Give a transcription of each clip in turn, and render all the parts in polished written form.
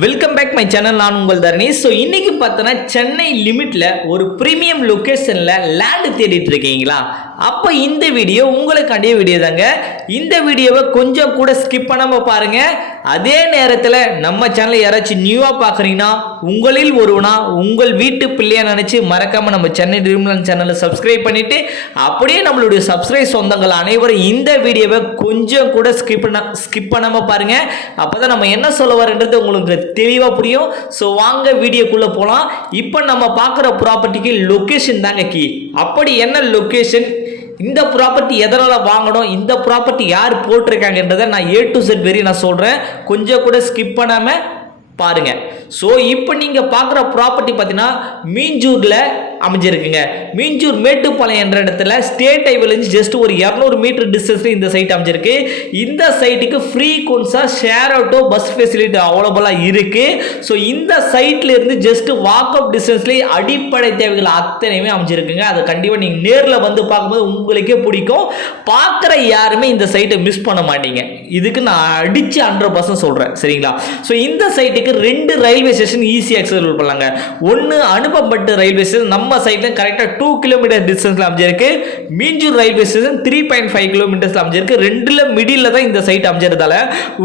Welcome back my channel. நான் உங்கள் தரணி. So இன்னைக்கு பார்த்தோன்னா சென்னை லிமிட்ல ஒரு ப்ரீமியம் லொக்கேஷன்ல லேண்டு தேடிட்டு இருக்கீங்களா? அப்போ இந்த வீடியோ உங்களுக்காண்டிய வீடியோ தாங்க. இந்த வீடியோவை கொஞ்சம் கூட ஸ்கிப் பண்ணாமல் பாருங்க. அதே நேரத்தில் நம்ம சேனலை யாராச்சும் நியூவாக பார்க்குறீங்கன்னா உங்களில் ஒருவனா உங்கள் வீட்டு பிள்ளையா நினச்சி மறக்காமல் நம்ம சென்னை ட்ரீம்லேண்ட் சேனலை சப்ஸ்கிரைப் பண்ணிட்டு அப்படியே நம்மளுடைய சப்ஸ்கிரைப் சொந்தங்கள் அனைவரும் இந்த வீடியோவை கொஞ்சம் கூட ஸ்கிப் பண்ணாமல் பாருங்க. அப்போ தான் நம்ம என்ன சொல்ல வரன்றது உங்களுக்கு தெளிவாக புரியும். ஸோ வாங்க வீடியோக்குள்ளே போகலாம். இப்போ நம்ம பார்க்குற ப்ராப்பர்ட்டிக்கு லொக்கேஷன் தாங்க கீ. அப்படி என்ன லொக்கேஷன், இந்த ப்ராப்பர்ட்டி எதனால் வாங்கணும், இந்த ப்ராப்பர்ட்டி யார் போட்டிருக்காங்கன்றதை நான் A to Z வரையும் நான் சொல்கிறேன். கொஞ்சம் கூட ஸ்கிப் பண்ணாமல் பாருங்க. ஸோ இப்போ நீங்கள் பார்க்குற ப்ராப்பர்ட்டி பார்த்தீங்கன்னா மீஞ்சூரில் அமைஞ்சிருக்குங்க. மீஞ்சூர் மேட்டுப்பாளையம் என்ற இடத்துல ஸ்டேட் ஹைவேலேருந்து ஜஸ்ட் ஒரு 200 மீட்டர் டிஸ்டன்ஸில் இந்த சைட் அமைஞ்சிருக்கு. இந்த சைட்டுக்கு ஃப்ரீ கொன்சா ஷேர் ஆட்டோ பஸ் ஃபெசிலிட்டி அவைலபிளாக இருக்குது. ஸோ இந்த சைட்டில் இருந்து ஜஸ்ட் வாக் அப் டிஸ்டன்ஸ்லேயே அடிப்படை தேவைகள் அத்தனையுமே அமைஞ்சிருக்குங்க. அதை கண்டிப்பாக நீங்கள் நேரில் வந்து பார்க்கும்போது உங்களுக்கே பிடிக்கும். பார்க்குற யாருமே இந்த சைட்டை மிஸ் பண்ண மாட்டீங்க. இதுக்கு நான் அடித்து 100% சொல்கிறேன், சரிங்களா? ஸோ இந்த சைட்டுக்கு 2 ரயில்வே ஸ்டேஷன் ஈஸி அக்சஸபிள் பண்ணலாங்க. ஒன்று அனுப்பப்பட்ட ரயில்வே ஸ்டேஷன் நம்ம சைட்டில் கரெக்டாக 2 கிலோமீட்டர் டிஸ்டன்ஸில் அமைஞ்சிருக்கு. மீஞ்சூர் ரயில்வே ஸ்டேஷன் 3.5 கிலோமீட்டர்ஸில் அமைஞ்சிருக்கு. ரெண்டில் மிடில் தான் இந்த சைட் அமைஞ்சிருந்தால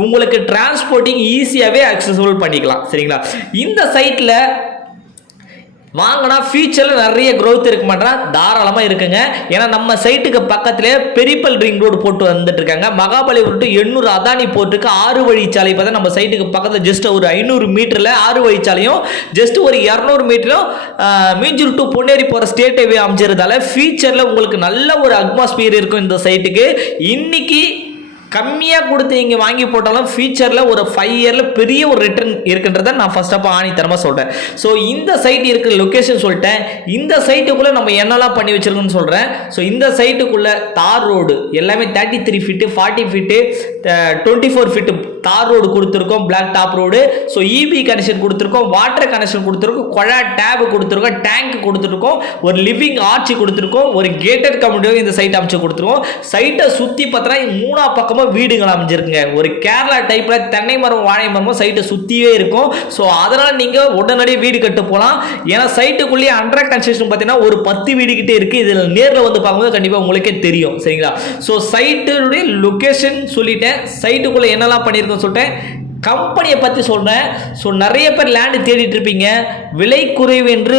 உங்களுக்கு டிரான்ஸ்போர்ட்டிங் ஈஸியாகவே அக்சஸபிள் பண்ணிக்கலாம், சரிங்களா? இந்த சைட்டில் வாங்கினா ஃபியூச்சரில் நிறைய க்ரோத் இருக்க மாட்டேன்னா தாராளமாக இருக்குங்க. ஏன்னா நம்ம சைட்டுக்கு பக்கத்திலே பெரிப்பல் ரிங் ரோடு போட்டு வந்துட்டு இருக்காங்க. மகாபலிபுரம் டு 800 அதானி போர்ட்டுக்கு 6 வழிச்சாலை பார்த்தா நம்ம சைட்டுக்கு பக்கத்தில் ஜஸ்ட் ஒரு 500 மீட்டரில் 6 வழிச்சாலையும் ஜஸ்ட் ஒரு 200 மீட்டரும் மீஞ்சூர் டு பொன்னேரி போகிற ஸ்டேட் ஹைவே அமைஞ்சிருந்தால ஃபியூச்சரில் உங்களுக்கு நல்ல ஒரு அட்மாஸ்பியர் இருக்கும் இந்த சைட்டுக்கு. இன்னைக்கு கம்மியாக கொடுத்து இங்கே வாங்கி போட்டாலும் ஃபியூச்சரில் ஒரு 5 இயரில் பெரிய ஒரு ரிட்டர்ன் இருக்குன்றதை நான் ஃபர்ஸ்ட் ஆஃப் ஆணித்தரமாக சொல்கிறேன். ஸோ இந்த சைட் இருக்கிற லொக்கேஷன் சொல்லிட்டேன். இந்த சைட்டுக்குள்ளே நம்ம என்னெல்லாம் பண்ணி வச்சிருக்கோன்னு சொல்கிறேன். ஸோ இந்த சைட்டுக்குள்ளே தார் ரோடு எல்லாமே 33 ஃபீட்டு 40 ஃபீட்டு 24 ஃபீட்டு தார் ரோடு கொடுத்துருக்கோம். Black top road. So EB connection கொடுத்துருக்கோம், வாட்டர் கனெக்ஷன் கொடுத்துருக்கோம், குழா டேப் கொடுத்துருக்கோம், டேங்க் கொடுத்துருக்கோம், ஒரு லிவிங் ஆர்ச்சி கொடுத்துருக்கோம், ஒரு கேட்டட் கம்யூனிட்டியாக இந்த சைட் அமைச்சு கொடுத்துருக்கோம். சைட்டை சுற்றி பார்த்தா 3 பக்கம் வீடுகள் அமைஞ்சிருக்குங்க. ஒரு கேரளா டைப்ல தென்னை மரம் வாழை மரமும் சைட்டை சுத்தியே இருக்கும். ஸோ அதனால நீங்க உடனடியே வீடு கட்டு போகலாம். ஏன்னா சைட்டுக்குள்ளேயே அண்டர் கன்ஸ்ட்ரக்ஷன் பார்த்தீங்கன்னா ஒரு 10 வீடு கிட்டே இருக்கு. இதில் நேரில் வந்து பார்க்கும்போது கண்டிப்பாக உங்களுக்கே தெரியும், சரிங்களா? ஸோ சைட்டுடைய லொக்கேஷன் சொல்லிட்டேன். சைட்டுக்குள்ள என்னெல்லாம் பண்ணியிருக்கோம் சொல்லிட்டேன். கம்பெனியை பற்றி சொல்கிறேன். ஸோ நிறைய பேர் லேண்டு தேடிட்டு இருப்பீங்க. விலை குறைவு என்று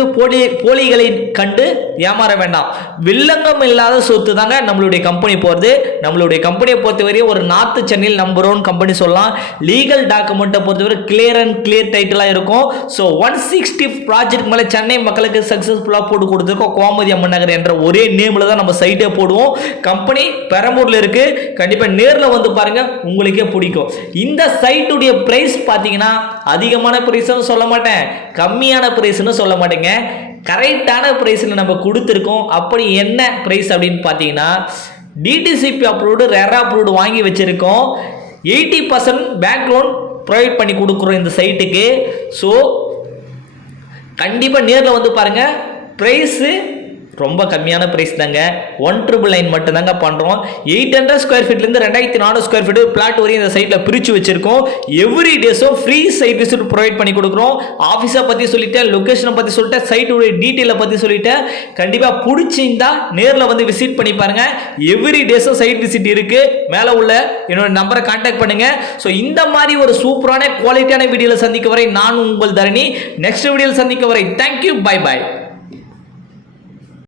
போலிகளை கண்டு ஏமாற வேண்டாம். வில்லங்கம் இல்லாத சொத்து தாங்க நம்மளுடைய கம்பெனி போகிறது. நம்மளுடைய கம்பெனியை பொறுத்தவரையும் ஒரு நார்த்து சென்னையில் நம்பர் 1 கம்பெனி சொல்லலாம். லீகல் டாக்குமெண்ட்டை பொறுத்தவரை கிளியர் அண்ட் கிளியர் டைட்டிலாக இருக்கும். ஸோ 160 ப்ராஜெக்ட் மேலே சென்னை மக்களுக்கு சக்ஸஸ்ஃபுல்லாக போட்டு கொடுத்துருக்கோம். கோமதி அம்மன் நகர் என்ற ஒரே நேமில் தான் நம்ம சைட்டே போடுவோம். கம்பெனி பெரம்பூரில் இருக்குது. கண்டிப்பாக நேரில் வந்து பாருங்கள், உங்களுக்கே பிடிக்கும். இந்த சைட்டுடைய பிரைஸ் பார்த்தீங்கன்னா அதிகமான பிரைஸ்னு சொல்ல மாட்டேன், கம்மியான பிரைஸ்னு சொல்ல மாட்டேங்க. கரெக்டான பிரைஸில் நம்ம கொடுத்துருக்கோம். அப்படி என்ன பிரைஸ் அப்படின்னு பார்த்தீங்கன்னா டிடிசிபி அப்ரூவ்டு ரெரா அப்ரூவ்டு வாங்கி வச்சுருக்கோம். 80% பேங்க் லோன் ப்ரொவைட் பண்ணி கொடுக்குறோம் இந்த சைட்டுக்கு. ஸோ கண்டிப்பாக நேரில் வந்து பாருங்கள். ப்ரைஸு ரொம்ப கம்மியான ப்ரைஸ் தாங்க. 199 மட்டும் தாங்க பண்ணுறோம். 800 ஸ்கொயர் ஃபீட்லேருந்து 2400 ஸ்கொயர் ஃபீட் பிளாட் வரையும் இந்த சைட்டில் பிரித்து வச்சுருக்கோம். எவ்ரி டேஸும் ஃப்ரீ சைட் விசிட் ப்ரொவைட் பண்ணி கொடுக்குறோம். ஆஃபீஸை பற்றி சொல்லிட்டேன், லொக்கேஷனை பற்றி சொல்லிட்டேன், சைட்டுடைய டீட்டெயிலை பற்றி சொல்லிட்டேன். கண்டிப்பாக பிடிச்சிருந்தா நேரில் வந்து விசிட் பண்ணி பாருங்கள். எவ்ரி டேஸும் சைட் விசிட் இருக்குது. மேலே உள்ள என்னோட நம்பரை கான்டாக்ட் பண்ணுங்கள். ஸோ இந்த மாதிரி ஒரு சூப்பரான குவாலிட்டியான வீடியோவில் சந்திக்க வரை நான் உங்கள் தரணி. நெக்ஸ்ட் வீடியோவில் சந்திக்க வரை தேங்க்யூ, பை பாய்.